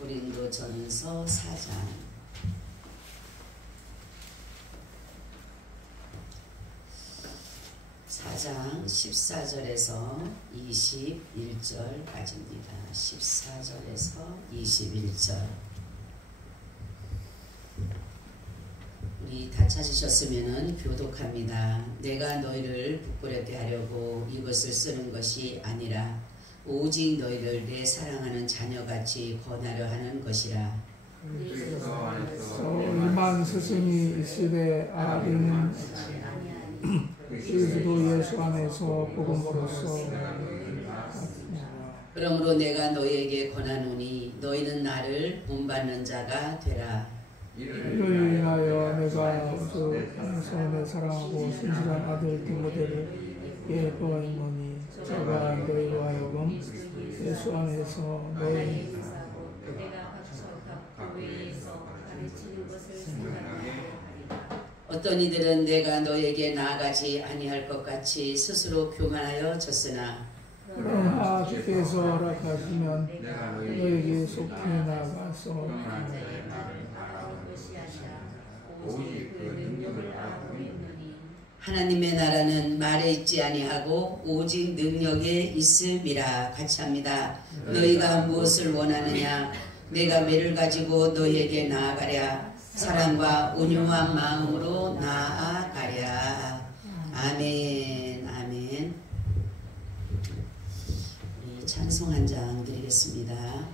고린도전서 4장 14절에서 21절까지입니다. 14절에서 21절. 우리 다 찾으셨으면 교독합니다. 내가 너희를 부끄럽게 하려고 이것을 쓰는 것이 아니라 오직 너희를 내 사랑하는 자녀같이 권하려 하는 것이라. 일반 스승이 있으되 아비는 그리스도 예수 안에서 복음으로써. 그러므로 내가 너희에게 권하노니 너희는 나를 본받는 자가 되라. 이를 위하여 내가 주 안에서 내 사랑하고 신실한 아들 디모데를 예뻐하노니 저가 너희로 하여금 예수 안에서 너희 어떤 이들은 내가 너에게 나아가지 아니할 것 같이 스스로 교만하여 졌으나 그러나 주께서 허락하시면 너에게 속히 나가서 하나님의 나라는 말에 있지 아니하고 오직 능력에 있음이라. 같이 합니다. 너희가 무엇을 원하느냐? 내가 매를 가지고 너희에게 나아가랴. 사랑과 온유한 마음으로 나아가랴. 아멘. 아멘. 우리 찬송 한 장 드리겠습니다.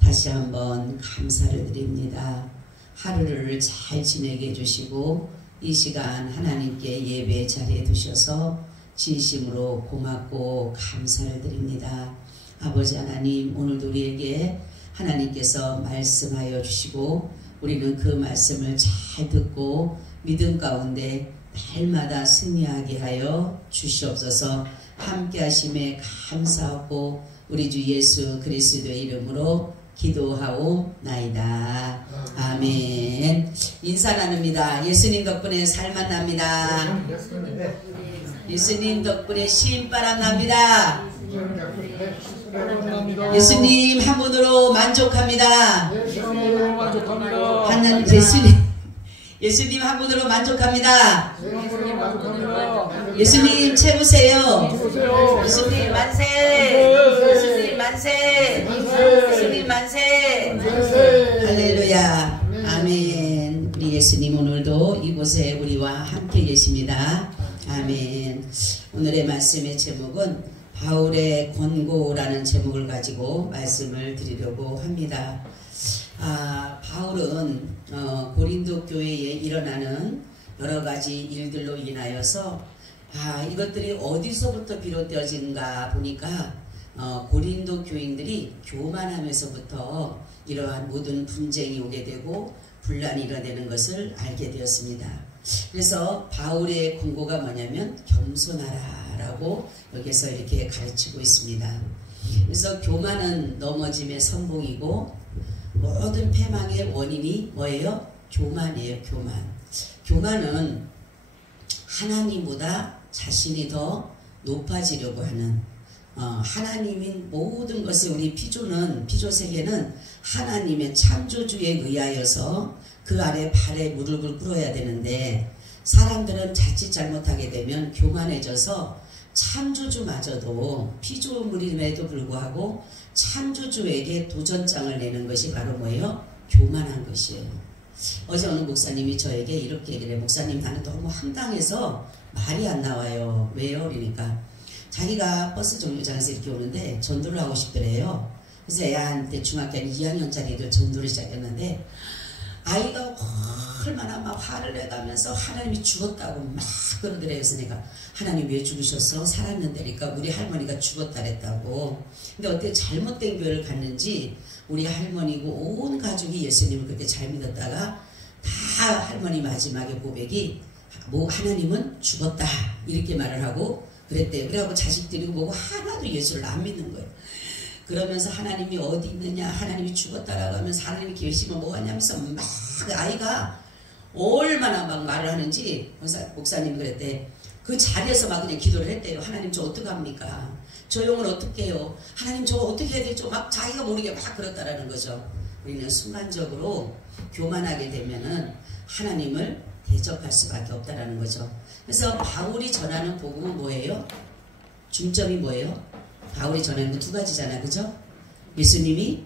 다시 한번 감사를 드립니다. 하루를 잘 지내게 해주시고 이 시간 하나님께 예배 자리에 두셔서 진심으로 고맙고 감사를 드립니다. 아버지 하나님, 오늘도 우리에게 하나님께서 말씀하여 주시고 우리는 그 말씀을 잘 듣고 믿음 가운데 날마다 승리하게 하여 주시옵소서. 함께 하심에 감사하고 우리 주 예수 그리스도의 이름으로 기도하옵나이다. 아멘. 인사 나눕니다. 예수님 덕분에 살만 납니다. 예수님 덕분에 신바람 납니다. 예수님 한 분으로 만족합니다. 하나님 예수님 한 분으로 만족합니다. 예수님 만족합니다. 예수님 최고세요. 최고세요. 예수님 만세. 예수님 만세. 예수님 만세. 할렐루야. 아멘. 우리 예수님 오늘도 이곳에 우리와 함께 계십니다. 아멘. 오늘의 말씀의 제목은 바울의 권고라는 제목을 가지고 말씀을 드리려고 합니다. 바울은 고린도 교회에 일어나는 여러 가지 일들로 인하여서 이것들이 어디서부터 비롯되어진가 보니까 고린도 교인들이 교만하면서부터 이러한 모든 분쟁이 오게 되고 분란이 일어나는 것을 알게 되었습니다. 그래서 바울의 권고가 뭐냐면 겸손하라라고 여기서 이렇게 가르치고 있습니다. 그래서 교만은 넘어짐의 선봉이고 모든 패망의 원인이 뭐예요? 교만이에요. 교만은 하나님보다 자신이 더 높아지려고 하는 하나님인 모든 것을 우리 피조세계는 하나님의 창조주에 의하여서 그 아래 발에 무릎을 꿇어야 되는데 사람들은 자칫 잘못하게 되면 교만해져서 창조주마저도 피조물임에도 불구하고 창조주에게 도전장을 내는 것이 바로 뭐예요? 교만한 것이에요. 어제 어느 목사님이 저에게 이렇게 얘기를 해요. 목사님, 나는 너무 황당해서 말이 안 나와요. 왜요? 그러니까 자기가 버스 정류장에서 이렇게 오는데 전도를 하고 싶더래요. 그래서 애한테 중학교 2학년짜리들 전도를 시작했는데 아이가 얼마나 막 화를 내가면서 하나님이 죽었다고 막 그러더래요. 그래서 내가 하나님 왜 죽으셨어? 살았는데니까 우리 할머니가 죽었다 그랬다고. 근데 어떻게 잘못된 교회를 갔는지 우리 할머니고 온 가족이 예수님을 그렇게 잘 믿었다가 다 할머니 마지막에 고백이 하나님은 죽었다 이렇게 말을 하고 그랬대요. 그래갖고 자식들이 뭐고 하나도 예수를 안 믿는 거예요. 그러면서 하나님이 어디 있느냐, 하나님이 죽었다라고 하면서 하나님이 계시면 뭐가 하냐면서 막 아이가 얼마나 막 말을 하는지 목사님이 그랬대. 그 자리에서 막 그냥 기도를 했대요. 하나님 저 어떡합니까? 저 영혼 어떻게 해요? 하나님 저 어떻게 해야 되죠? 막 자기가 모르게 막 그렇다라는 거죠. 우리는 순간적으로 교만하게 되면은 하나님을 대적할 수밖에 없다라는 거죠. 그래서 바울이 전하는 복음은 뭐예요? 중점이 뭐예요? 바울이 전하는 거 두 가지잖아, 그죠? 예수님이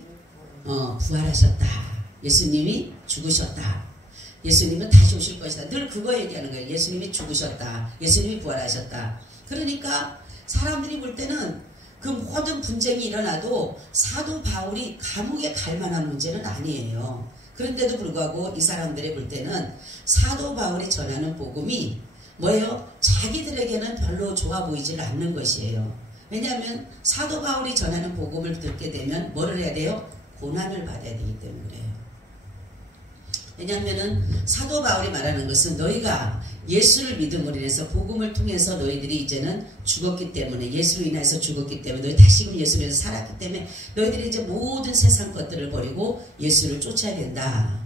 부활하셨다. 예수님이 죽으셨다. 예수님은 다시 오실 것이다. 늘 그거 얘기하는 거예요. 예수님이 죽으셨다. 예수님이 부활하셨다. 그러니까 사람들이 볼 때는 그 모든 분쟁이 일어나도 사도 바울이 감옥에 갈 만한 문제는 아니에요. 그런데도 불구하고 이 사람들이 볼 때는 사도 바울이 전하는 복음이 뭐예요? 자기들에게는 별로 좋아 보이질 않는 것이에요. 왜냐하면 사도 바울이 전하는 복음을 듣게 되면 뭐를 해야 돼요? 고난을 받아야 되기 때문에 그래요. 왜냐하면 사도 바울이 말하는 것은 너희가 예수를 믿음으로 인해서 복음을 통해서 너희들이 이제는 죽었기 때문에 예수로 인해서 죽었기 때문에 너희 다시금 예수로 인해서 살았기 때문에 너희들이 이제 모든 세상 것들을 버리고 예수를 쫓아야 된다.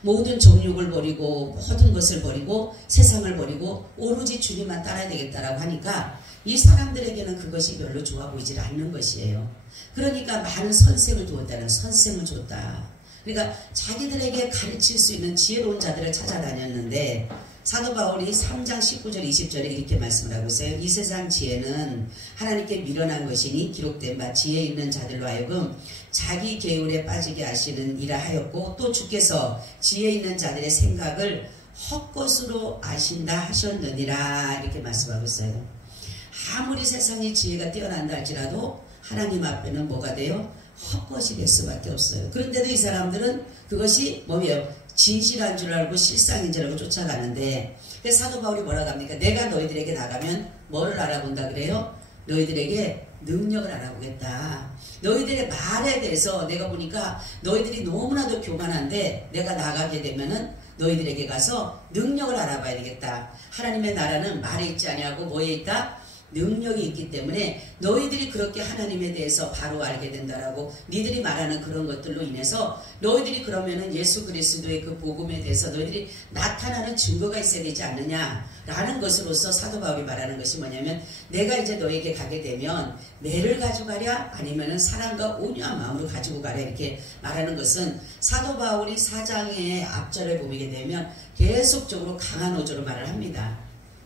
모든 정욕을 버리고 모든 것을 버리고 세상을 버리고 오로지 주님만 따라야 되겠다라고 하니까 이 사람들에게는 그것이 별로 좋아 보이질 않는 것이에요. 그러니까 많은 선생을 줬다. 그러니까 자기들에게 가르칠 수 있는 지혜로운 자들을 찾아다녔는데 사도 바울이 3장 19절 20절에 이렇게 말씀을 하고 있어요. 이 세상 지혜는 하나님께 미련한 것이니 기록된 바 지혜 있는 자들로 하여금 자기 계율에 빠지게 하시는 이라 하였고 또 주께서 지혜 있는 자들의 생각을 헛것으로 아신다 하셨느니라 이렇게 말씀하고 있어요. 아무리 세상의 지혜가 뛰어난다 할지라도 하나님 앞에는 뭐가 돼요? 헛것이 될 수밖에 없어요. 그런데도 이 사람들은 그것이 뭐예요? 진실한 줄 알고 실상인 줄 알고 쫓아가는데 그래서 사도 바울이 뭐라고 합니까? 내가 너희들에게 나가면 뭐를 알아본다 그래요? 너희들에게 능력을 알아보겠다. 너희들의 말에 대해서 내가 보니까 너희들이 너무나도 교만한데 내가 나가게 되면은 너희들에게 가서 능력을 알아봐야 되겠다. 하나님의 나라는 말에 있지 아니하고 뭐에 있다? 능력이 있기 때문에 너희들이 그렇게 하나님에 대해서 바로 알게 된다라고 니들이 말하는 그런 것들로 인해서 너희들이 그러면은 예수 그리스도의 그 복음에 대해서 너희들이 나타나는 증거가 있어야 되지 않느냐라는 것으로서 사도 바울이 말하는 것이 뭐냐면 내가 이제 너에게 가게 되면 매를 가져가랴 아니면은 사랑과 온유한 마음으로 가지고 가랴 이렇게 말하는 것은 사도 바울이 4장의 앞절을 보게 되면 계속적으로 강한 어조로 말을 합니다.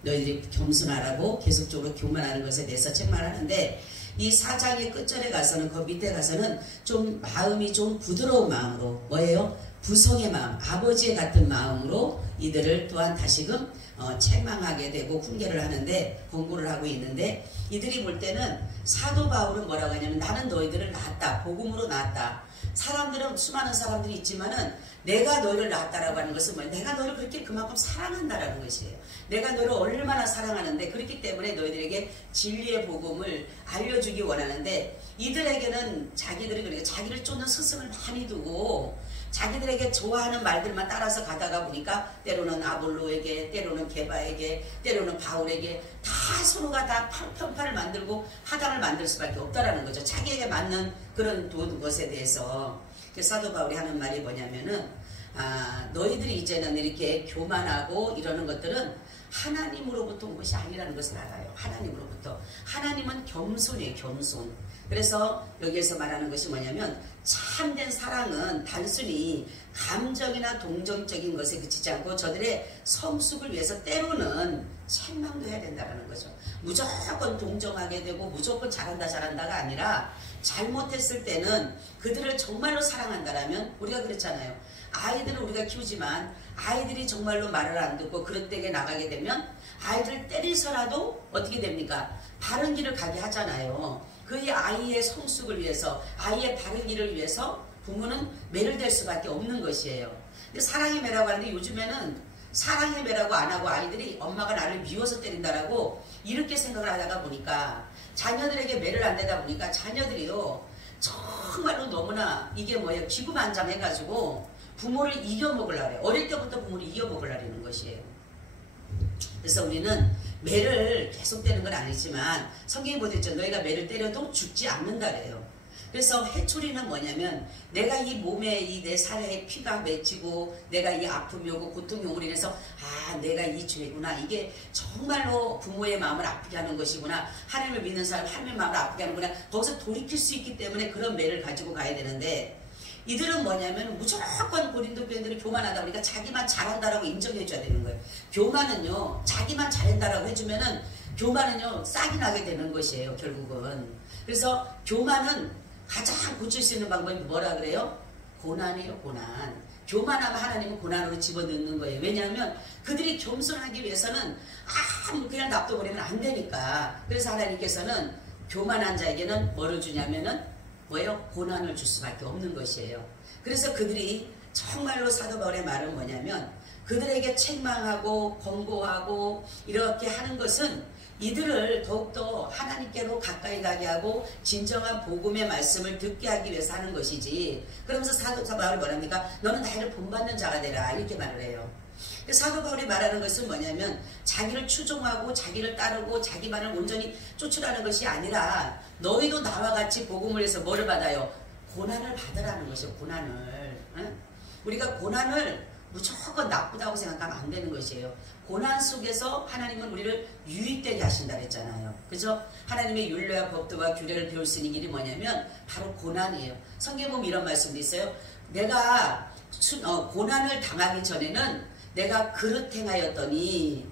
너희들이 겸손하라고 계속적으로 교만하는 것에 대해서 책망하는데 이 4장의 끝절에 가서는 그 밑에 가서는 좀 마음이 좀 부드러운 마음으로 뭐예요? 부성의 마음, 아버지의 같은 마음으로 이들을 또한 다시금 책망하게 되고 훈계를 하는데 권고를 하고 있는데 이들이 볼 때는 사도 바울은 뭐라고 하냐면 나는 너희들을 낳았다. 복음으로 낳았다. 사람들은 수많은 사람들이 있지만은 내가 너희를 낳았다라고 하는 것은 뭐예요? 내가 너를 그렇게 그만큼 사랑한다라는 것이에요. 내가 너를 얼마나 사랑하는데 그렇기 때문에 너희들에게 진리의 복음을 알려주기 원하는데 이들에게는 자기들이 그러니까 자기를 쫓는 스승을 많이 두고 자기들에게 좋아하는 말들만 따라서 가다가 보니까 때로는 아볼로에게 때로는 게바에게 때로는 바울에게 다 서로가 다 편파를 만들고 하당을 만들 수밖에 없다라는 거죠. 자기에게 맞는 그런 것에 대해서 사도 바울이 하는 말이 뭐냐면은 너희들이 이제는 이렇게 교만하고 이러는 것들은 하나님으로부터 온 것이 아니라는 것을 알아요. 하나님으로부터. 하나님은 겸손이에요. 겸손. 그래서 여기에서 말하는 것이 뭐냐면 참된 사랑은 단순히 감정이나 동정적인 것에 그치지 않고 저들의 성숙을 위해서 때로는 책망도 해야 된다는 거죠. 무조건 동정하게 되고 무조건 잘한다가 아니라 잘못했을 때는 그들을 정말로 사랑한다라면 우리가 그랬잖아요. 아이들을 우리가 키우지만 아이들이 정말로 말을 안 듣고 그런 때에 나가게 되면 아이들을 때리서라도 어떻게 됩니까? 바른 길을 가게 하잖아요. 그 아이의 성숙을 위해서 아이의 바른 길을 위해서 부모는 매를 댈 수밖에 없는 것이에요. 근데 사랑의 매라고 하는데 요즘에는 사랑의 매라고 안 하고 아이들이 엄마가 나를 미워서 때린다라고 이렇게 생각을 하다가 보니까 자녀들에게 매를 안 대다 보니까 자녀들이요 정말로 너무나 이게 뭐예요? 기구만장해가지고 부모를 이겨먹으려고 해요. 어릴 때부터 부모를 이겨먹으려는 것이에요. 그래서 우리는 매를 계속 때리는 건 아니지만 성경이 보겠죠. 너희가 매를 때려도 죽지 않는다 그래요. 그래서 해초리는 뭐냐면 내가 이 몸에 이 내 살에 피가 맺히고 내가 이 아픔이 오고 고통이 오고 인해서 내가 이 죄구나 이게 정말로 부모의 마음을 아프게 하는 것이구나 하나님을 믿는 사람 하나님의 마음을 아프게 하는구나 거기서 돌이킬 수 있기 때문에 그런 매를 가지고 가야 되는데 이들은 뭐냐면 무조건 고린도 교인들이 교만하다 보니까 자기만 잘한다라고 인정해 줘야 되는 거예요. 교만은요 자기만 잘한다라고 해주면은 교만은요 싹이 나게 되는 것이에요 결국은. 그래서 교만은 가장 고칠 수 있는 방법이 뭐라 그래요? 고난이에요 고난. 교만하면 하나님은 고난으로 집어넣는 거예요. 왜냐하면 그들이 겸손하기 위해서는 그냥 납둬버리면 안 되니까. 그래서 하나님께서는 교만한 자에게는 뭐를 주냐면은 뭐예요? 고난을 줄 수밖에 없는 것이에요. 그래서 그들이 정말로 사도 바울의 말은 뭐냐면 그들에게 책망하고 권고하고 이렇게 하는 것은 이들을 더욱더 하나님께로 가까이 가게 하고 진정한 복음의 말씀을 듣게 하기 위해서 하는 것이지. 그러면서 사도 바울이 뭐랍니까? 너는 나를 본받는 자가 되라 이렇게 말을 해요. 사도 바울이 말하는 것은 뭐냐면 자기를 추종하고 자기를 따르고 자기만을 온전히 쫓으라는 것이 아니라 너희도 나와 같이 복음을 해서 뭐를 받아요? 고난을 받으라는 것이요. 고난을. 응? 우리가 고난을 무조건 나쁘다고 생각하면 안 되는 것이에요. 고난 속에서 하나님은 우리를 유익되게 하신다 그랬잖아요. 그죠? 하나님의 율례와 법도와 규례를 배울 수 있는 길이 뭐냐면 바로 고난이에요. 성경에 보면 이런 말씀도 있어요. 내가 고난을 당하기 전에는 내가 그릇 행하였더니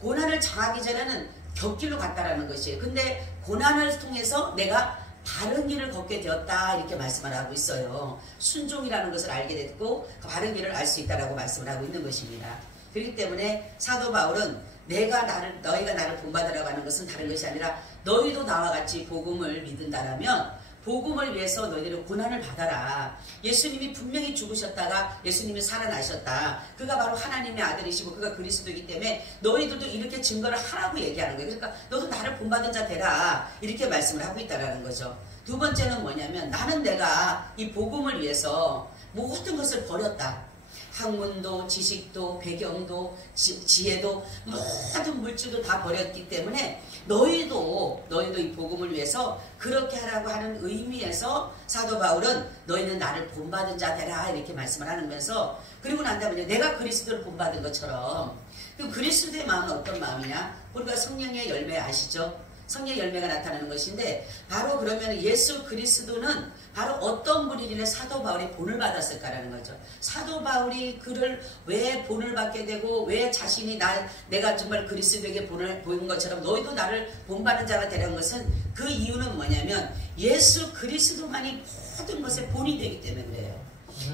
고난을 당하기 전에는 곁길로 갔다라는 것이에요. 근데 고난을 통해서 내가 바른 길을 걷게 되었다 이렇게 말씀을 하고 있어요. 순종이라는 것을 알게 됐고 바른 길을 알 수 있다라고 말씀을 하고 있는 것입니다. 그렇기 때문에 사도 바울은 너희가 나를 본받으라고 하는 것은 다른 것이 아니라 너희도 나와 같이 복음을 믿는다라면 복음을 위해서 너희들은 고난을 받아라. 예수님이 분명히 죽으셨다가 예수님이 살아나셨다. 그가 바로 하나님의 아들이시고 그가 그리스도이기 때문에 너희들도 이렇게 증거를 하라고 얘기하는 거예요. 그러니까 너도 나를 본받은 자 되라 이렇게 말씀을 하고 있다는 거죠. 두 번째는 뭐냐면 나는 내가 이 복음을 위해서 모든 것을 버렸다. 학문도 지식도 배경도 지혜도 모든 물질도 다 버렸기 때문에 너희도 이 복음을 위해서 그렇게 하라고 하는 의미에서 사도 바울은 너희는 나를 본받은 자 되라 이렇게 말씀을 하면서, 그리고 난 다음에 내가 그리스도를 본받은 것처럼, 그럼 그리스도의 마음은 어떤 마음이냐? 우리가 성령의 열매 아시죠? 성령의 열매가 나타나는 것인데, 바로 그러면 예수 그리스도는 바로 어떤 분이길래 사도 바울이 본을 받았을까라는 거죠. 사도 바울이 그를 왜 본을 받게 되고, 왜 자신이 내가 정말 그리스도에게 본을 보인 것처럼 너희도 나를 본받는 자가 되라는 것은, 그 이유는 뭐냐면 예수 그리스도만이 모든 것의 본이 되기 때문에 그래요.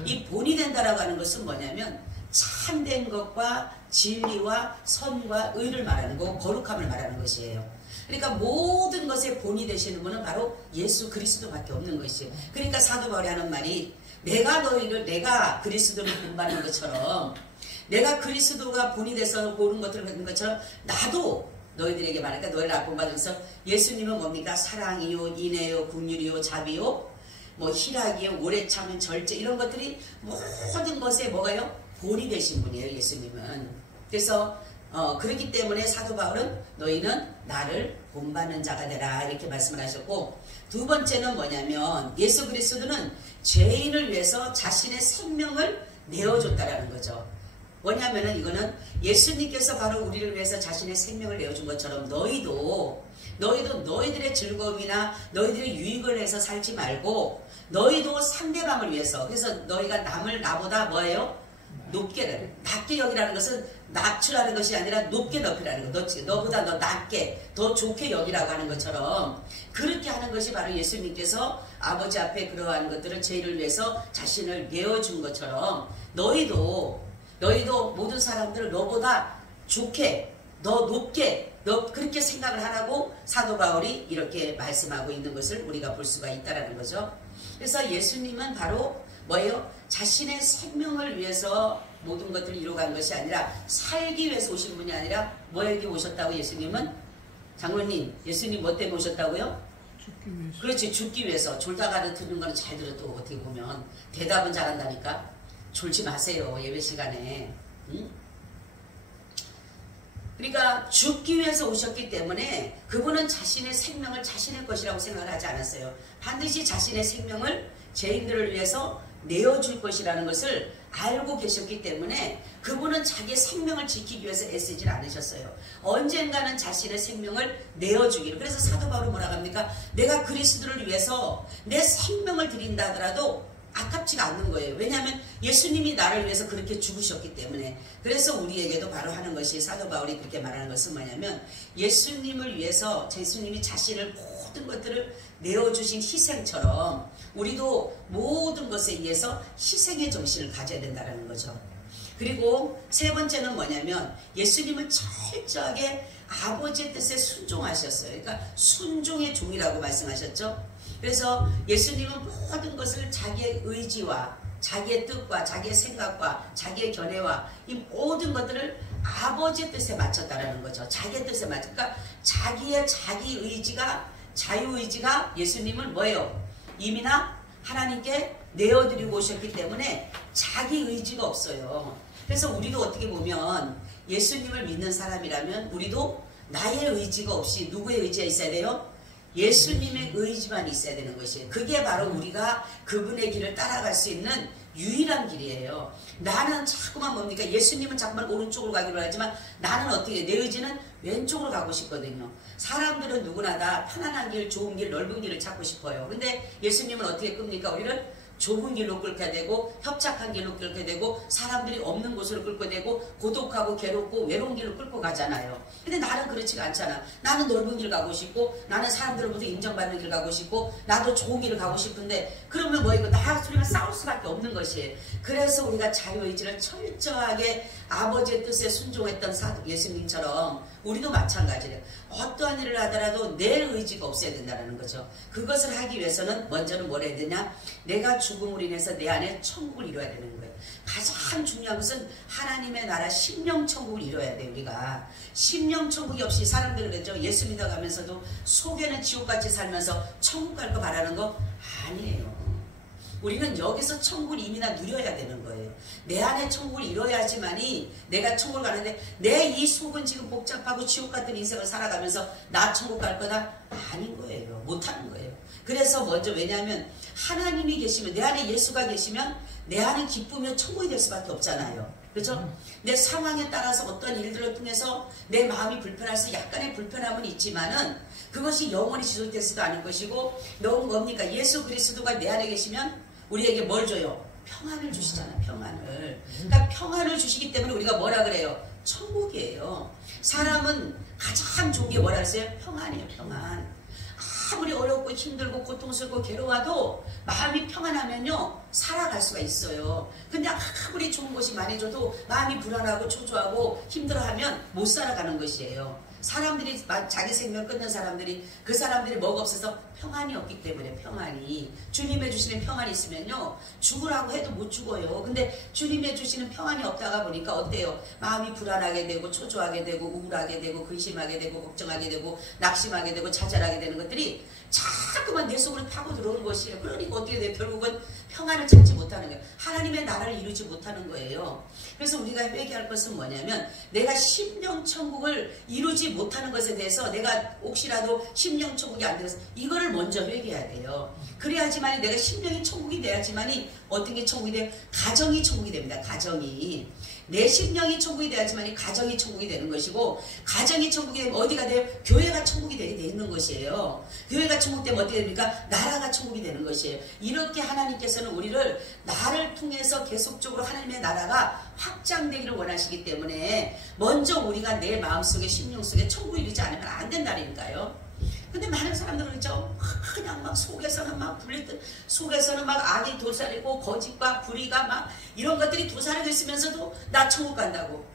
이 본이 된다라고 하는 것은 뭐냐면 참된 것과 진리와 선과 의를 말하는 거고 거룩함을 말하는 것이에요. 그러니까 모든 것의 본이 되시는 분은 바로 예수 그리스도밖에 없는 것이에요. 그러니까 사도 바울이 하는 말이, 내가 그리스도를 본받는 것처럼, 내가 그리스도가 본이 돼서 보는 것들을 받는 것처럼 나도 너희들에게 말하니까 너희를 본받으면서, 예수님은 뭡니까? 사랑이요, 인애요, 긍휼이요, 자비요, 뭐 희락이요, 오래 참은 절제, 이런 것들이 모든 것에 뭐가요? 본이 되신 분이에요, 예수님은. 그래서 그렇기 때문에 사도 바울은 너희는 나를 본받는 자가 되라 이렇게 말씀을 하셨고, 두 번째는 뭐냐면 예수 그리스도는 죄인을 위해서 자신의 생명을 내어줬다라는 거죠. 뭐냐면은 이거는 예수님께서 바로 우리를 위해서 자신의 생명을 내어준 것처럼 너희도 너희들의 즐거움이나 너희들의 유익을 해서 살지 말고 너희도 상대방을 위해서, 그래서 너희가 남을 나보다 뭐예요? 낮게 여기라는 것은 낮추라는 것이 아니라 높게 높이라는 거. 너보다 더 낮게, 더 좋게 여기라고 하는 것처럼, 그렇게 하는 것이 바로 예수님께서 아버지 앞에 그러한 것들을 죄인을 위해서 자신을 내어준 것처럼, 너희도 모든 사람들을 너보다 좋게, 너 높게, 너 그렇게 생각을 하라고 사도 바울이 이렇게 말씀하고 있는 것을 우리가 볼 수가 있다는 거죠. 그래서 예수님은 바로 뭐예요? 자신의 생명을 위해서 모든 것들을 이루어간 것이 아니라 살기 위해서 오신 분이 아니라 뭐에게 오셨다고? 예수님은? 장로님, 예수님 뭐 때문에 오셨다고요? 죽기 위해서. 그렇지, 죽기 위해서. 졸다가 듣는 거는 잘 들어도 어떻게 보면 대답은 잘한다니까. 졸지 마세요, 예배 시간에. 응? 그러니까 죽기 위해서 오셨기 때문에 그분은 자신의 생명을 자신의 것이라고 생각을 하지 않았어요. 반드시 자신의 생명을 죄인들을 위해서 내어줄 것이라는 것을 알고 계셨기 때문에 그분은 자기의 생명을 지키기 위해서 애쓰질 않으셨어요. 언젠가는 자신의 생명을 내어주기를. 그래서 사도 바울은 뭐라고 합니까? 내가 그리스도를 위해서 내 생명을 드린다 하더라도 아깝지가 않는 거예요. 왜냐하면 예수님이 나를 위해서 그렇게 죽으셨기 때문에. 그래서 우리에게도 바로 하는 것이, 사도 바울이 그렇게 말하는 것은 뭐냐면, 예수님을 위해서 예수님이 자신을 모든 것들을 내어주신 희생처럼 우리도 모든 것에 의해서 희생의 정신을 가져야 된다는 거죠. 그리고 세 번째는 뭐냐면, 예수님은 철저하게 아버지의 뜻에 순종하셨어요. 그러니까 순종의 종이라고 말씀하셨죠. 그래서 예수님은 모든 것을 자기의 의지와 자기의 뜻과 자기의 생각과 자기의 견해와 이 모든 것들을 아버지의 뜻에 맞췄다는 거죠. 자기의 뜻에 맞췄. 그러니까 자기 의지가, 자유의지가 예수님은 뭐예요? 이미나 하나님께 내어드리고 오셨기 때문에 자기 의지가 없어요. 그래서 우리도 어떻게 보면 예수님을 믿는 사람이라면 우리도 나의 의지가 없이 누구의 의지가 있어야 돼요? 예수님의 의지만 있어야 되는 것이에요. 그게 바로 우리가 그분의 길을 따라갈 수 있는 유일한 길이에요. 나는 자꾸만 뭡니까? 예수님은 자꾸만 오른쪽으로 가기로 하지만 나는 어떻게, 내 의지는 왼쪽으로 가고 싶거든요. 사람들은 누구나 다 편안한 길, 좋은 길, 넓은 길을 찾고 싶어요. 근데 예수님은 어떻게 끕니까? 우리를 좁은 길로 끌게 되고 협착한 길로 끌게 되고 사람들이 없는 곳으로 끌게 되고 고독하고 괴롭고 외로운 길로 끌고 가잖아요. 근데 나는 그렇지가 않잖아. 나는 넓은 길 가고 싶고 나는 사람들로부터 인정받는 길 가고 싶고 나도 좋은 길을 가고 싶은데, 그러면 뭐 이거 나 소리가 싸울 수밖에 없는 것이에요. 그래서 우리가 자유의지를 철저하게 아버지의 뜻에 순종했던 예수님처럼 우리도 마찬가지래요. 어떠한 일을 하더라도 내 의지가 없어야 된다는 거죠. 그것을 하기 위해서는 먼저는 뭘 해야 되냐? 내가 죽음으로 인해서 내 안에 천국을 이뤄야 되는 거예요. 가장 중요한 것은 하나님의 나라 심령천국을 이뤄야 돼요. 우리가 심령천국이 없이, 사람들이 그랬죠. 예수 믿어가면서도 속에는 지옥같이 살면서 천국 갈 거 바라는 거 아니에요. 우리는 여기서 천국을 이미나 누려야 되는 거예요. 내 안에 천국을 이뤄야지만이 내가 천국을 가는데 내 이 속은 지금 복잡하고 지옥 같은 인생을 살아가면서 나 천국 갈 거다? 아닌 거예요. 못하는 거예요. 그래서 먼저 왜냐하면 하나님이 계시면 내 안에 예수가 계시면 내 안에 기쁘면 천국이 될 수밖에 없잖아요. 그렇죠? 내 상황에 따라서 어떤 일들을 통해서 내 마음이 불편해서 약간의 불편함은 있지만은 그것이 영원히 지속되지도 않을 것이고 너무 뭡니까? 예수 그리스도가 내 안에 계시면 우리에게 뭘 줘요? 평안을 주시잖아요. 평안을. 그러니까 평안을 주시기 때문에 우리가 뭐라 그래요? 천국이에요. 사람은 가장 좋은 게 뭐라 했어요? 평안이에요. 평안. 아무리 어렵고 힘들고 고통스럽고 괴로워도 마음이 평안하면요 살아갈 수가 있어요. 근데 아무리 좋은 것이 많이 줘도 마음이 불안하고 초조하고 힘들어하면 못 살아가는 것이에요. 사람들이 자기 생명 끊는 사람들이 그 사람들이 뭐가 없어서 평안이 없기 때문에 평안이 주님의 주시는 평안이 있으면요 죽으라고 해도 못 죽어요. 근데 주님의 주시는 평안이 없다가 보니까 어때요? 마음이 불안하게 되고 초조하게 되고 우울하게 되고 근심하게 되고 걱정하게 되고 낙심하게 되고 좌절하게 되는 것들이 자꾸만 내 속으로 파고 들어오는 것이에요. 그러니까 어떻게 돼요? 결국은 평안을 찾지 못하는 거예요. 하나님의 나라를 이루지 못하는 거예요. 그래서 우리가 회개할 것은 뭐냐면 내가 심령천국을 이루지 못하는 것에 대해서 내가 혹시라도 심령천국이 안 되어서 이거를 먼저 회개해야 돼요. 그래야지만 내가 심령이 천국이 돼야지만이 어떤 게 천국이 돼요? 가정이 천국이 됩니다. 가정이. 내 심령이 천국이 돼야지만 가정이 천국이 되는 것이고 가정이 천국이 되면 어디가 돼요? 교회가 천국이 되게 돼 있는 것이에요. 교회가 천국 되면 어떻게 됩니까? 나라가 천국이 되는 것이에요. 이렇게 하나님께서는 우리를 나를 통해서 계속적으로 하나님의 나라가 확장되기를 원하시기 때문에 먼저 우리가 내 마음속에 심령 속에 천국을 이루지 않으면 안 된다니까요. 근데 많은 사람들은 그렇죠. 그냥 막 속에서는 막 불리듯 속에서는 막 악이 도사리고 거짓과 불의가 막 이런 것들이 도사리고 있으면서도 나 천국 간다고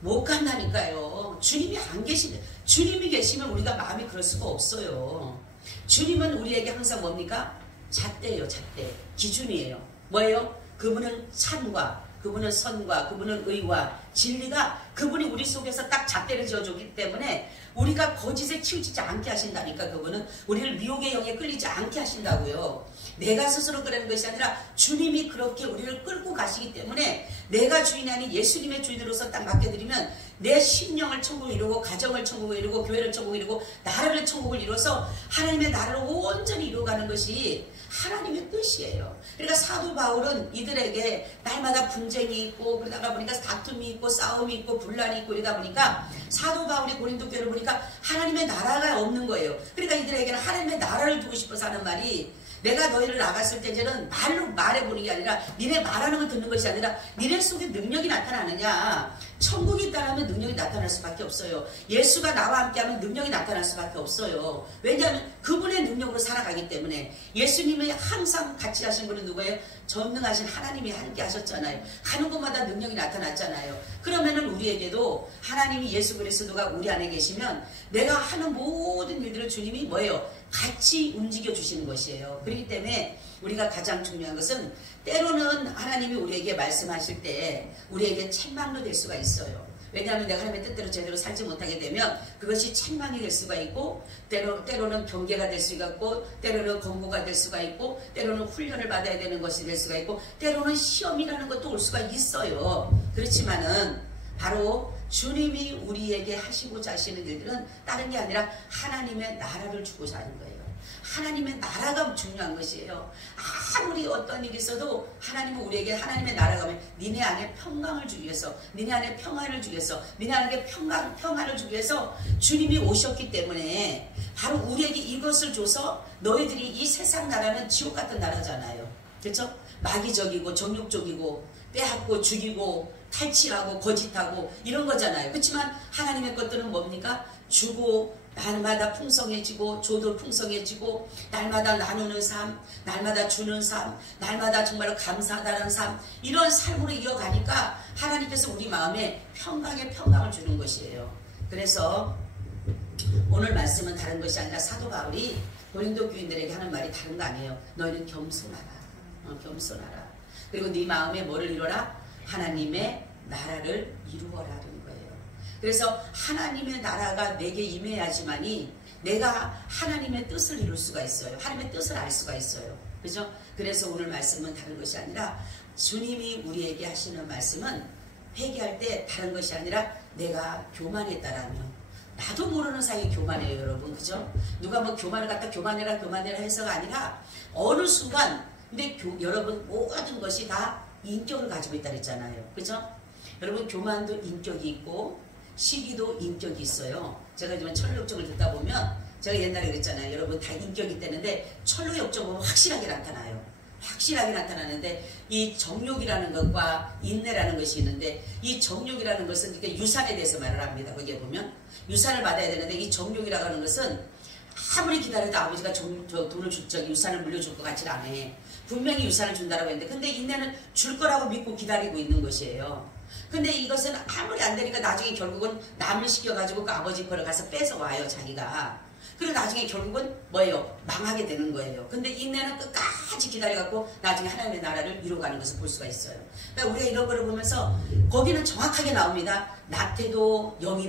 못 간다니까요. 주님이 안 계시면 주님이 계시면 우리가 마음이 그럴 수가 없어요. 주님은 우리에게 항상 뭡니까? 잣대예요. 잣대. 기준이에요. 뭐예요? 그분은 찬과 그분은 선과 그분은 의와 진리가 그분이 우리 속에서 딱 잣대를 지어주기 때문에 우리가 거짓에 치우치지 않게 하신다니까. 그분은 우리를 미혹의 영에 끌리지 않게 하신다고요. 내가 스스로 그러는 것이 아니라 주님이 그렇게 우리를 끌고 가시기 때문에 내가 주인이 아닌 예수님의 주인으로서 딱 맡겨드리면 내 심령을 천국을 이루고 가정을 천국을 이루고 교회를 천국을 이루고 나라를 천국을 이뤄서 하나님의 나라를 온전히 이루어가는 것이 하나님의 뜻이에요. 그러니까 사도 바울은 이들에게 날마다 분쟁이 있고 그러다가 보니까 다툼이 있고 싸움이 있고 분란이 있고 이러다 보니까 사도 바울이 고린도 교회를 보니까 하나님의 나라가 없는 거예요. 그러니까 이들에게는 하나님의 나라를 두고 싶어서 하는 말이 내가 너희를 나갔을 때 이제는 말로 말해보는 게 아니라 니네 말하는 걸 듣는 것이 아니라 니네 속에 능력이 나타나느냐. 천국이 있다면 능력이 나타날 수밖에 없어요. 예수가 나와 함께하면 능력이 나타날 수밖에 없어요. 왜냐하면 그분의 능력으로 살아가기 때문에. 예수님이 항상 같이 하신 분은 누구예요? 전능하신 하나님이 함께 하셨잖아요. 가는 곳마다 능력이 나타났잖아요. 그러면은 우리에게도 하나님이 예수 그리스도가 우리 안에 계시면 내가 하는 모든 일들을 주님이 뭐예요? 같이 움직여 주시는 것이에요. 그렇기 때문에 우리가 가장 중요한 것은 때로는 하나님이 우리에게 말씀하실 때 우리에게 책망도 될 수가 있어요. 왜냐하면 내가 하나님의 뜻대로 제대로 살지 못하게 되면 그것이 책망이 될 수가 있고 때로는 경계가 될 수가 있고 때로는 권고가 될 수가 있고 때로는 훈련을 받아야 되는 것이 될 수가 있고 때로는 시험이라는 것도 올 수가 있어요. 그렇지만은 바로 주님이 우리에게 하시고자 하시는 일들은 다른 게 아니라 하나님의 나라를 주고자 하는 거예요. 하나님의 나라가 중요한 것이에요. 아무리 어떤 일이 있어도 하나님은 우리에게 하나님의 나라가 오면 니네 안에 평강을 주기 위해서 니네 안에 평안을 주기 위해서 니네 안에 평안을 주기 위해서 주님이 오셨기 때문에 바로 우리에게 이것을 줘서 너희들이 이 세상 나라는 지옥 같은 나라잖아요. 그렇죠? 마귀적이고 정욕적이고 빼앗고 죽이고 탈취하고 거짓하고 이런 거잖아요. 그렇지만 하나님의 것들은 뭡니까? 주고 날마다 풍성해지고 줘도 풍성해지고 날마다 나누는 삶, 날마다 주는 삶, 날마다 정말로 감사하다는 삶, 이런 삶으로 이어가니까 하나님께서 우리 마음에 평강의 평강을 주는 것이에요. 그래서 오늘 말씀은 다른 것이 아니라 사도 바울이 고린도 교인들에게 하는 말이 다른 거 아니에요. 너희는 겸손하라. 겸손하라. 그리고 네 마음에 뭐를 이루어라? 하나님의 나라를 이루어라는 거예요. 그래서 하나님의 나라가 내게 임해야지만이 내가 하나님의 뜻을 이룰 수가 있어요. 하나님의 뜻을 알 수가 있어요. 그죠? 그래서 오늘 말씀은 다른 것이 아니라 주님이 우리에게 하시는 말씀은 회개할 때 다른 것이 아니라 내가 교만했다라면, 나도 모르는 사이에 교만해요, 여러분. 그죠? 누가 뭐 교만을 갖다 교만해라 해서가 아니라 어느 순간, 근데 여러분 모든 것이 다 인격을 가지고 있다 그랬잖아요. 그죠? 여러분 교만도 인격이 있고 시기도 인격이 있어요. 제가 요즘 철로 역정을 듣다 보면 제가 옛날에 그랬잖아요. 여러분 다 인격이 있다는데 철로 역정 보면 확실하게 나타나요. 확실하게 나타나는데 이 정욕이라는 것과 인내라는 것이 있는데, 이 정욕이라는 것은 이렇게 유산에 대해서 말을 합니다. 거기에 보면 유산을 받아야 되는데, 이 정욕이라고 하는 것은 아무리 기다려도 아버지가 돈을 유산을 물려줄 것 같지 않아. 분명히 유산을 준다라고 했는데, 근데 인내는 줄 거라고 믿고 기다리고 있는 것이에요. 근데 이것은 아무리 안 되니까 나중에 결국은 남을 시켜가지고 그 아버지 거를 가서 뺏어와요, 자기가. 그리고 나중에 결국은 뭐예요? 망하게 되는 거예요. 근데 인내는 끝까지 기다려갖고 나중에 하나님의 나라를 이루어가는 것을 볼 수가 있어요. 그러니까 우리가 이런 거를 보면서 거기는 정확하게 나옵니다. 낙태도 영이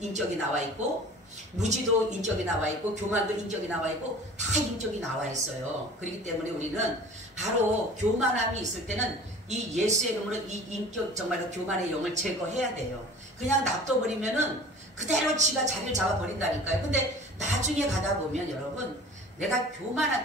인격이 나와 있고, 무지도 인격이 나와 있고, 교만도 인격이 나와 있고, 다 인격이 나와 있어요. 그렇기 때문에 우리는 바로 교만함이 있을 때는 이 예수의 이름으로 이 인격, 정말로 교만의 영을 제거해야 돼요. 그냥 놔둬버리면은 그대로 지가 자기를 잡아버린다니까요. 근데 나중에 가다 보면 여러분, 내가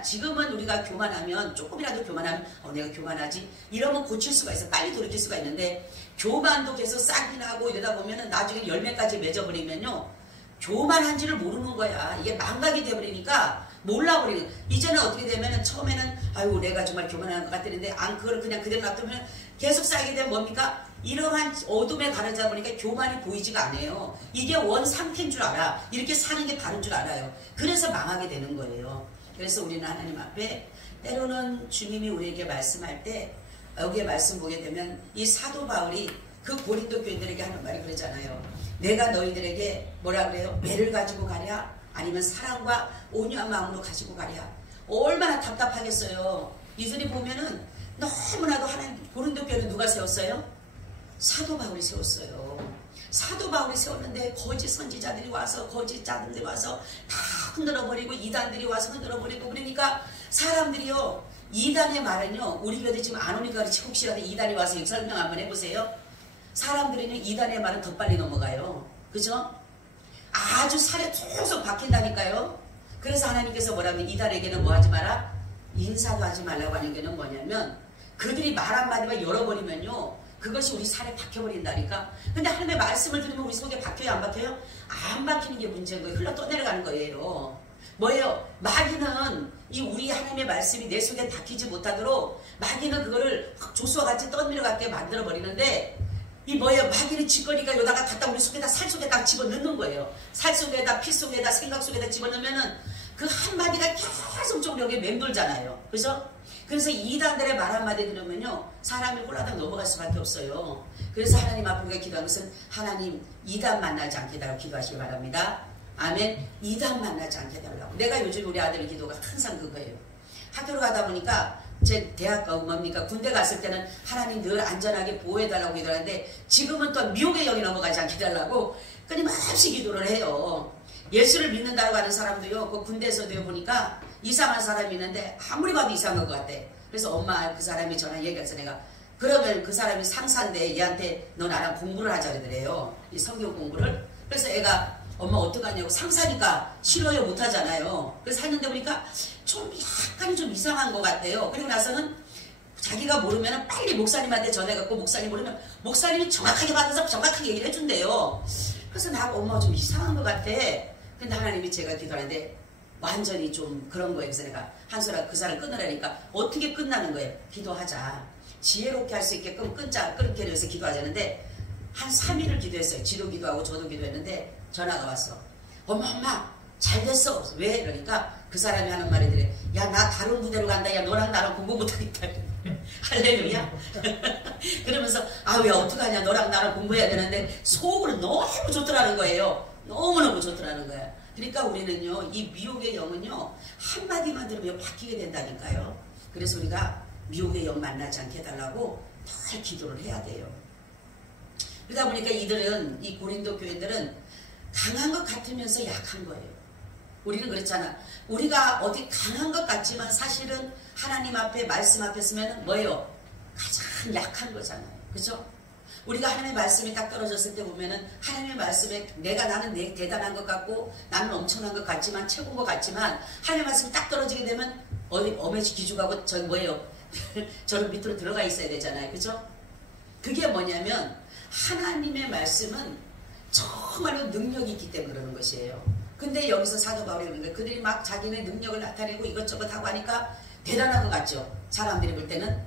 지금은 우리가 교만하면, 조금이라도 교만하면 내가 교만하지 이러면 고칠 수가 있어, 빨리 돌이킬 수가 있는데, 교만도 계속 싹이 나고 이러다 보면은 나중에 열매까지 맺어버리면요, 교만한지를 모르는 거야. 이게 망각이 돼버리니까 몰라버리는. 이제는 어떻게 되면은 처음에는 아유 내가 정말 교만한 것 같았는데, 그걸 그냥 그대로 놔두면 계속 쌓이게 되면 뭡니까? 이러한 어둠에 가려져 보니까 교만이 보이지가 않아요. 이게 원 상태인 줄 알아. 이렇게 사는 게 다른 줄 알아요. 그래서 망하게 되는 거예요. 그래서 우리는 하나님 앞에 때로는 주님이 우리에게 말씀할 때, 여기에 말씀 보게 되면 이 사도 바울이 그 고린도 교인들에게 하는 말이 그러잖아요. 내가 너희들에게 뭐라 그래요? 매를 가지고 가랴? 아니면 사랑과 온유한 마음으로 가지고 가랴? 얼마나 답답하겠어요. 이들이 보면은 너무나도 하나님, 고린도 교회는 누가 세웠어요? 사도 바울이 세웠어요. 사도 바울이 세웠는데 거짓 선지자들이 와서, 거짓 자들이 와서 다 흔들어버리고, 이단들이 와서 흔들어버리고, 그러니까 사람들이요, 이단의 말은요, 우리 교회 지금 안 오니까 그렇지, 혹시라도 이단이 와서 설명 한번 해보세요. 사람들은요, 이단의 말은 더 빨리 넘어가요. 그죠? 아주 살에 쏙쏙 박힌다니까요. 그래서 하나님께서 뭐라면 이단에게는 뭐 하지 마라? 인사도 하지 말라고 하는 게는 뭐냐면, 그들이 말 한마디만 열어버리면요, 그것이 우리 살에 박혀버린다니까. 근데 하나님의 말씀을 들으면 우리 속에 박혀요, 안 박혀요? 안 박히는 게 문제인 거예요. 흘러 떠내려가는 거예요. 뭐예요? 마귀는 이 우리 하나님의 말씀이 내 속에 박히지 못하도록 마귀는 그거를 조수와 같이 떠내려가게 만들어버리는데, 이 뭐예요? 마귀는 짓거리가 여다가 갖다 우리 속에다, 살 속에다 집어넣는 거예요. 살 속에다, 피 속에다, 생각 속에다 집어넣으면은 그 한마디가 계속 좀 여기에 맴돌잖아요. 그죠? 그래서 이단들의 말 한마디 들으면요, 사람이 홀라당 넘어갈 수밖에 없어요. 그래서 하나님 앞에 우리가 기도하는 것은, 하나님 이단 만나지 않게 달라고 기도하시기 바랍니다. 아멘. 이단 만나지 않게 달라고. 내가 요즘 우리 아들 기도가 항상 그거예요. 학교를 가다 보니까 제 대학가 뭡니까? 군대 갔을 때는 하나님 늘 안전하게 보호해달라고 기도하는데, 지금은 또 미혹의 영이 넘어가지 않게 달라고 끊임없이 기도를 해요. 예수를 믿는다고 하는 사람도요, 그 군대에서도 보니까 이상한 사람이 있는데 아무리 봐도 이상한 것 같아. 그래서 엄마 그 사람이 전화 얘기해서 내가, 그러면 그 사람이 상사인데 얘한테 너 나랑 공부를 하자 그러더래요. 이 성경 공부를. 그래서 애가 엄마 어떡하냐고, 상사니까 싫어요 못하잖아요. 그래서 했는데 보니까 좀 약간 좀 이상한 것 같아요. 그리고 나서는 자기가 모르면 빨리 목사님한테 전해갖고, 목사님 모르면 목사님이 정확하게 받아서 정확하게 얘기를 해준대요. 그래서 나 엄마 좀 이상한 것 같아. 근데 하나님이 제가 기도하는데 완전히 좀 그런 거예요. 그래서 내가 한소라 그 사람 끊으라니까 어떻게 끝나는 거예요? 기도하자. 지혜롭게 할 수 있게끔 끊게 해서 기도하자는데, 한 3일을 기도했어요. 지도 기도하고 저도 기도했는데 전화가 왔어. 엄마 잘 됐어. 왜? 그러니까 그 사람이 하는 말이 그래. 야, 나 다른 부대로 간다. 야, 너랑 나랑 공부 못하겠다. 할렐루야. 그러면서 왜 어떡하냐, 너랑 나랑 공부해야 되는데 속으로 너무 좋더라는 거예요. 너무너무 좋더라는 거야. 그러니까 우리는요, 이 미혹의 영은요, 한마디만 들으면 바뀌게 된다니까요. 그래서 우리가 미혹의 영 만나지 않게 해달라고 늘 기도를 해야 돼요. 그러다 보니까 이 고린도 교인들은 강한 것 같으면서 약한 거예요. 우리는 그렇잖아. 우리가 어디 강한 것 같지만 사실은 하나님 앞에 말씀 앞에 서면 뭐예요? 가장 약한 거잖아요. 그죠? 우리가 하나님의 말씀이 딱 떨어졌을 때 보면은 하나님의 말씀에 나는 대단한 것 같고 나는 엄청난 것 같지만 최고인 것 같지만 하나님의 말씀이 딱 떨어지게 되면 어메지 기죽하고 저 뭐예요? 저런 밑으로 들어가 있어야 되잖아요. 그죠? 그게 뭐냐면 하나님의 말씀은 정말로 능력이 있기 때문에 그러는 것이에요. 근데 여기서 사도 바울이 그러는 거예요. 그들이 막 자기네 능력을 나타내고 이것저것 하고 하니까 대단한 것 같죠. 사람들이 볼 때는.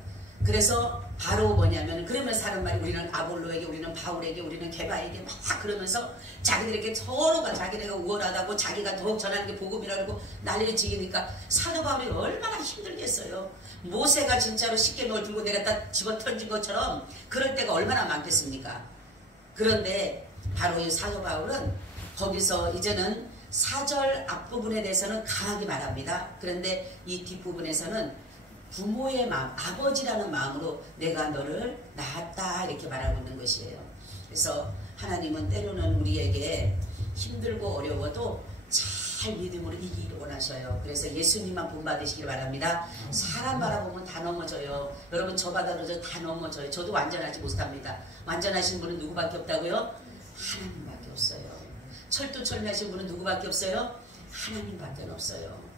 그래서 바로 뭐냐면 그러면서 하는 말이 우리는 아볼로에게 우리는 바울에게 우리는 게바에게 막 그러면서 자기들에게 서로가 자기네가 우월하다고 자기가 더욱 전하는 게 복음이라고 난리를 지기니까 사도 바울이 얼마나 힘들겠어요. 모세가 진짜로 십계명을 들고 내렸다 집어 던진 것처럼 그럴 때가 얼마나 많겠습니까? 그런데 바로 이 사도 바울은 거기서 이제는 4절 앞부분에 대해서는 강하게 말합니다. 그런데 이 뒷부분에서는 부모의 마음, 아버지라는 마음으로 내가 너를 낳았다 이렇게 말하고 있는 것이에요. 그래서 하나님은 때로는 우리에게 힘들고 어려워도 잘 믿음으로 이기기를 원하셔요. 그래서 예수님만 본받으시길 바랍니다. 사람 바라보면 다 넘어져요. 여러분 저 받아들여서 다 넘어져요. 저도 완전하지 못합니다. 완전하신 분은 누구밖에 없다고요? 하나님밖에 없어요. 철두철미하신 분은 누구밖에 없어요? 하나님밖에 없어요.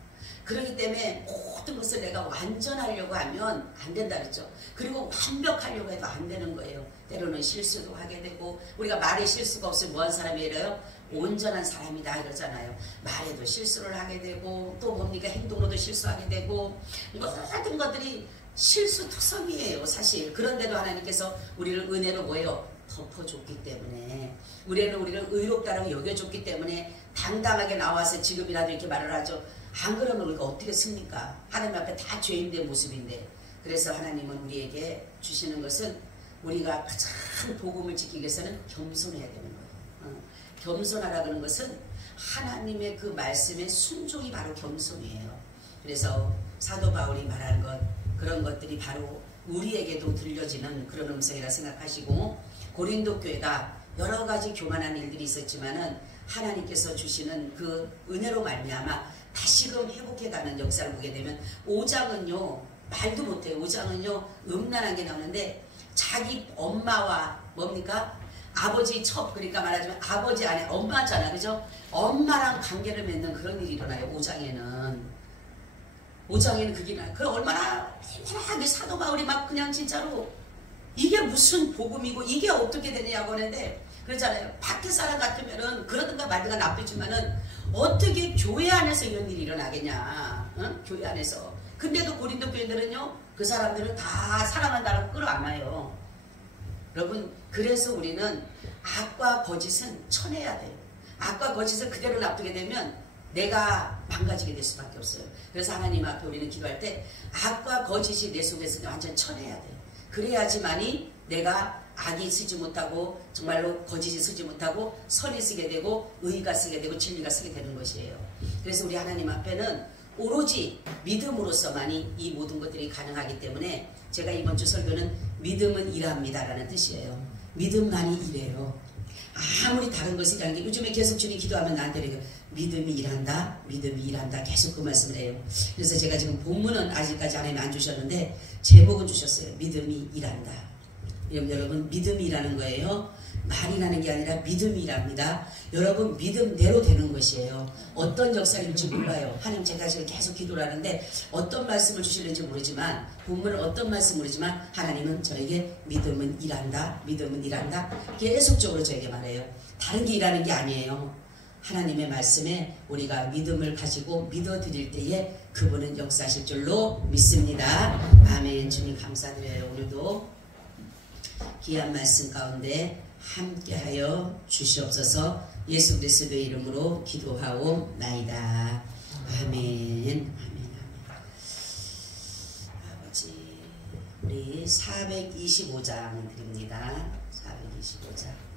그렇기 때문에 모든 것을 내가 완전하려고 하면 안 된다 그랬죠. 그리고 완벽하려고 해도 안 되는 거예요. 때로는 실수도 하게 되고 우리가 말에 실수가 없으면 뭐한 사람이래요? 온전한 사람이다 이러잖아요. 말에도 실수를 하게 되고 또 뭡니까? 행동으로도 실수하게 되고 모든 것들이 실수투성이에요 사실. 그런데도 하나님께서 우리를 은혜로 뭐예요? 덮어줬기 때문에 우리는 우리를 의롭다라고 여겨줬기 때문에 당당하게 나와서 지금이라도 이렇게 말을 하죠. 안 그러면 우리가 어떻게 씁니까? 하나님 앞에 다 죄인된 모습인데. 그래서 하나님은 우리에게 주시는 것은 우리가 가장 복음을 지키기 위해서는 겸손해야 되는 거예요. 겸손하라고 하는 것은 하나님의 그 말씀의 순종이 바로 겸손이에요. 그래서 사도 바울이 말하는 것 그런 것들이 바로 우리에게도 들려지는 그런 음성이라 생각하시고 고린도 교회가 여러 가지 교만한 일들이 있었지만은 하나님께서 주시는 그 은혜로 말미암아 다시금 회복해가는 역사를 보게 되면 5장은요 말도 못해요. 5장은요 음란한 게 나오는데 자기 엄마와 뭡니까? 아버지 첩 그러니까 말하자면 아버지 안에 엄마잖아 그죠? 엄마랑 관계를 맺는 그런 일이 일어나요. 5장에는 그게 나요. 그럼 얼마나 사도 바울이 막 그냥 진짜로 이게 무슨 복음이고 이게 어떻게 되냐고 하는데 그러잖아요. 밖에 사람 같으면은 그러든가 말든가 나쁘지만은 어떻게 교회 안에서 이런 일이 일어나겠냐. 응? 교회 안에서. 근데도 고린도 교인들은요 그 사람들은 다 사랑한다고 끌어안아요. 여러분 그래서 우리는 악과 거짓은 쳐내야 돼요. 악과 거짓을 그대로 놔두게 되면 내가 망가지게 될 수밖에 없어요. 그래서 하나님 앞에 우리는 기도할 때 악과 거짓이 내 속에서 완전 쳐내야 돼요. 그래야지만이 내가 악이 쓰지 못하고 정말로 거짓이 쓰지 못하고 선이 쓰게 되고 의가 쓰게 되고 진리가 쓰게 되는 것이에요. 그래서 우리 하나님 앞에는 오로지 믿음으로서만이 이 모든 것들이 가능하기 때문에 제가 이번 주 설교는 믿음은 일합니다 라는 뜻이에요. 믿음만이 일해요. 아무리 다른 것이 일하는 게 요즘에 계속 주님 기도하면 나한테 이렇게 믿음이 일한다 믿음이 일한다 계속 그 말씀을 해요. 그래서 제가 지금 본문은 아직까지 하나님 안 주셨는데 제목은 주셨어요. 믿음이 일한다. 여러분 믿음이 일하는 거예요. 말이 나는 게 아니라 믿음이 일합니다. 여러분 믿음대로 되는 것이에요. 어떤 역사일지 몰라요. 하나님 제가 지금 계속 기도를 하는데 어떤 말씀을 주실는지 모르지만 본문은 어떤 말씀 모르지만 하나님은 저에게 믿음은 일한다 믿음은 일한다 계속적으로 저에게 말해요. 다른 게 일하는 게 아니에요. 하나님의 말씀에 우리가 믿음을 가지고 믿어드릴 때에 그분은 역사하실 줄로 믿습니다. 아멘. 주님 감사드려요. 오늘도 귀한 말씀 가운데 함께하여 주시옵소서. 예수 그리스도의 이름으로 기도하옵나이다. 아멘. 아멘. 아버지 우리 425장 드립니다. 425장